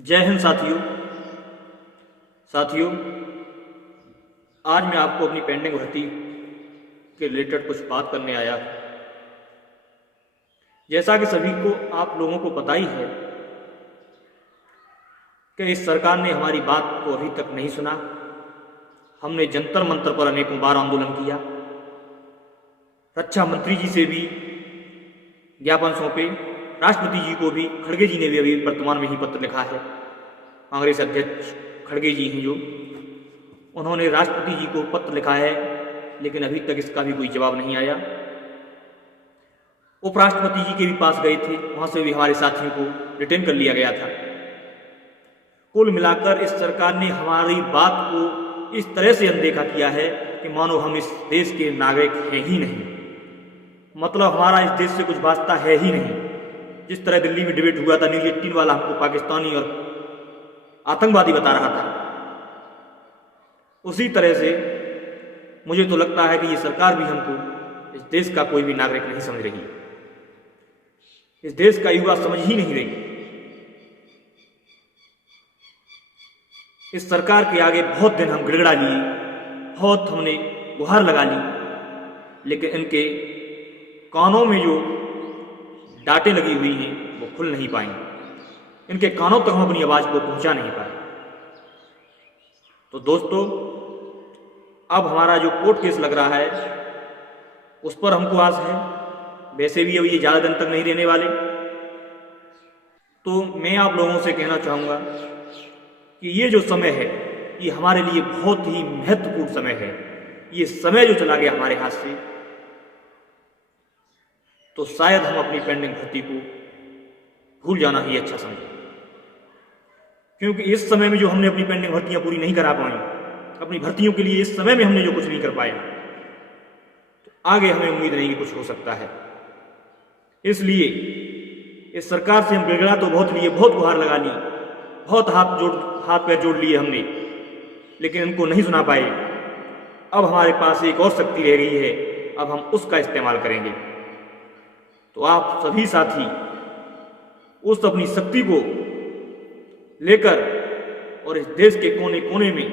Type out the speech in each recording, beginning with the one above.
जय हिंद साथियों। साथियों, आज मैं आपको अपनी पेंडिंग भर्ती के रिलेटेड कुछ बात करने आया। जैसा कि सभी को आप लोगों को पता ही है कि इस सरकार ने हमारी बात को अभी तक नहीं सुना। हमने जंतर मंतर पर अनेकों बार आंदोलन किया, रक्षा मंत्री जी से भी ज्ञापन सौंपे, राष्ट्रपति जी को भी, खड़गे जी ने भी अभी वर्तमान में ही पत्र लिखा है। कांग्रेस अध्यक्ष खड़गे जी हैं जो, उन्होंने राष्ट्रपति जी को पत्र लिखा है, लेकिन अभी तक इसका भी कोई जवाब नहीं आया। उपराष्ट्रपति जी के भी पास गए थे, वहां से भी हमारे साथियों को रिटेन कर लिया गया था। कुल मिलाकर इस सरकार ने हमारी बात को इस तरह से अनदेखा किया है कि मानो हम इस देश के नागरिक हैं ही नहीं, मतलब हमारा इस देश से कुछ वास्ता है ही नहीं। जिस तरह दिल्ली में डिबेट हुआ था, न्यूज़ 18 वाला हमको पाकिस्तानी और आतंकवादी बता रहा था, उसी तरह से मुझे तो लगता है कि ये सरकार भी हमको इस देश का कोई भी नागरिक नहीं समझ रही, इस देश का युवा समझ ही नहीं रही। इस सरकार के आगे बहुत दिन हम गिड़गिड़ा लिए, बहुत हमने गुहार लगा ली, लेकिन इनके कानों में जो डांटें लगी हुई हैं वो खुल नहीं पाई, इनके कानों तक हम अपनी आवाज को पहुंचा नहीं पाए। तो दोस्तों, अब हमारा जो कोर्ट केस लग रहा है उस पर हमको आस है। वैसे भी अब ये ज्यादा दिन तक नहीं रहने वाले। तो मैं आप लोगों से कहना चाहूंगा कि ये जो समय है ये हमारे लिए बहुत ही महत्वपूर्ण समय है। ये समय जो चला गया हमारे हाथ से, तो शायद हम अपनी पेंडिंग भर्ती को भूल जाना ही अच्छा समझें, क्योंकि इस समय में जो हमने अपनी पेंडिंग भर्तियां पूरी नहीं करा पाई, अपनी भर्तियों के लिए इस समय में हमने जो कुछ नहीं कर पाए, तो आगे हमें उम्मीद नहीं कि कुछ हो सकता है। इसलिए इस सरकार से हम गिड़गिड़ा तो बहुत लिए, बहुत गुहार लगा ली, बहुत हाथ पैर जोड़ लिए हमने, लेकिन इनको नहीं सुना पाए। अब हमारे पास एक और शक्ति रह गई है, अब हम उसका इस्तेमाल करेंगे। तो आप सभी साथी उस अपनी शक्ति को लेकर और इस देश के कोने कोने में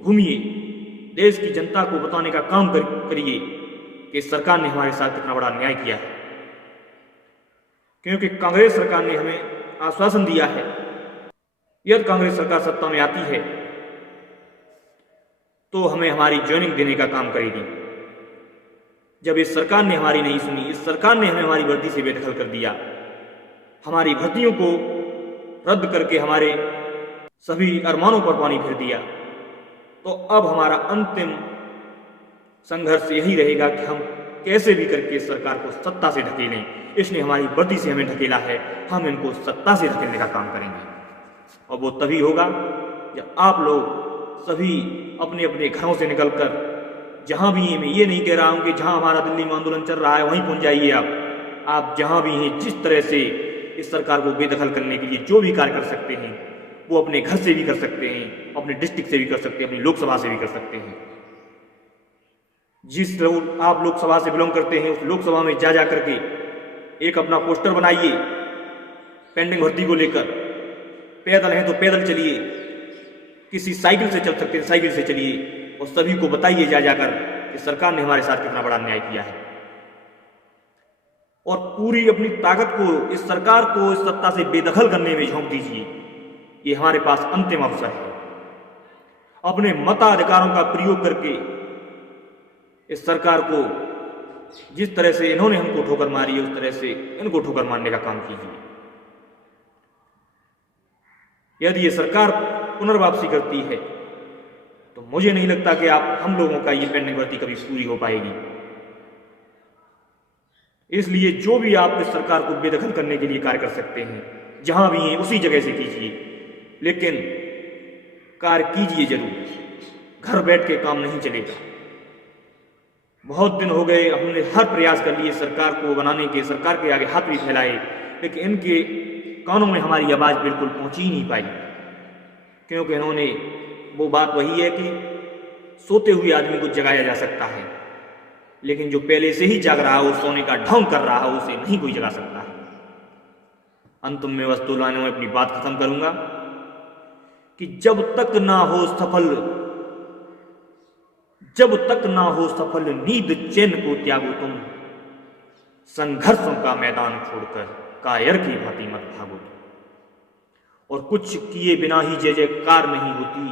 घूमिए, देश की जनता को बताने का काम करिए कि सरकार ने हमारे साथ कितना बड़ा अन्याय किया है। क्योंकि कांग्रेस सरकार ने हमें आश्वासन दिया है, यदि कांग्रेस सरकार सत्ता में आती है तो हमें हमारी ज्वाइनिंग देने का काम करेगी। जब इस सरकार ने हमारी नहीं सुनी, इस सरकार ने हमें हमारी वर्दी से बेदखल कर दिया, हमारी भर्तियों को रद्द करके हमारे सभी अरमानों पर पानी फेर दिया, तो अब हमारा अंतिम संघर्ष यही रहेगा कि हम कैसे भी करके इस सरकार को सत्ता से ढकेलें। इसने हमारी वर्दी से हमें ढकेला है, हम इनको सत्ता से ढकेलने का काम करेंगे। और वो तभी होगा जब आप लोग सभी अपने अपने घरों से निकलकर, जहां भी हैं, मैं ये नहीं कह रहा हूं कि जहां हमारा दिल्ली में आंदोलन चल रहा है वहीं पहुंच जाइए। आप जहां भी हैं, जिस तरह से इस सरकार को बेदखल करने के लिए जो भी कार्य कर सकते हैं, वो अपने घर से भी कर सकते हैं, अपने डिस्ट्रिक्ट से भी कर सकते हैं, अपनी लोकसभा से भी कर सकते हैं। जिस आप लोकसभा से बिलोंग करते हैं, उस लोकसभा में जा करके एक अपना पोस्टर बनाइए पेंडिंग भर्ती को लेकर। पैदल हैं तो पैदल चलिए, किसी साइकिल से चल सकते हैं साइकिल से चलिए, और सभी को बताइए जाकर कि सरकार ने हमारे साथ कितना बड़ा अन्याय किया है। और पूरी अपनी ताकत को इस सरकार को इस सत्ता से बेदखल करने में झोंक दीजिए। ये हमारे पास अंतिम अवसर है। अपने मताधिकारों का प्रयोग करके इस सरकार को, जिस तरह से इन्होंने हमको ठोकर मारी है, उस तरह से इनको ठोकर मारने का काम कीजिए। यदि ये सरकार पुनर्वापसी करती है तो मुझे नहीं लगता कि हम लोगों का ये पेंडिंग भर्ती कभी पूरी हो पाएगी। इसलिए जो भी आप इस सरकार को बेदखल करने के लिए कार्य कर सकते हैं, जहां भी हैं उसी जगह से कीजिए, लेकिन कार्य कीजिए जरूर। घर बैठ के काम नहीं चलेगा। बहुत दिन हो गए, हमने हर प्रयास कर लिए सरकार को बनाने के, सरकार के आगे हाथ भी फैलाए, लेकिन इनके कानों में हमारी आवाज बिल्कुल पहुंच ही नहीं पाई। क्योंकि इन्होंने, वो बात वही है कि सोते हुए आदमी को जगाया जा सकता है, लेकिन जो पहले से ही जाग रहा हो, सोने का ढोंग कर रहा हो, उसे नहीं कोई जगा सकता है। अंत में बस 2 लाइनों में अपनी बात खत्म करूंगा कि जब तक ना हो सफल नींद चैन को त्यागो तुम, संघर्षों का मैदान छोड़कर कायर की भांति मत भागो तुम। और कुछ किए बिना ही जय जयकार नहीं होती,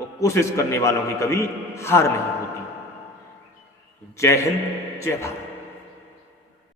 और कोशिश करने वालों की कभी हार नहीं होती। जय हिंद, जय भारत।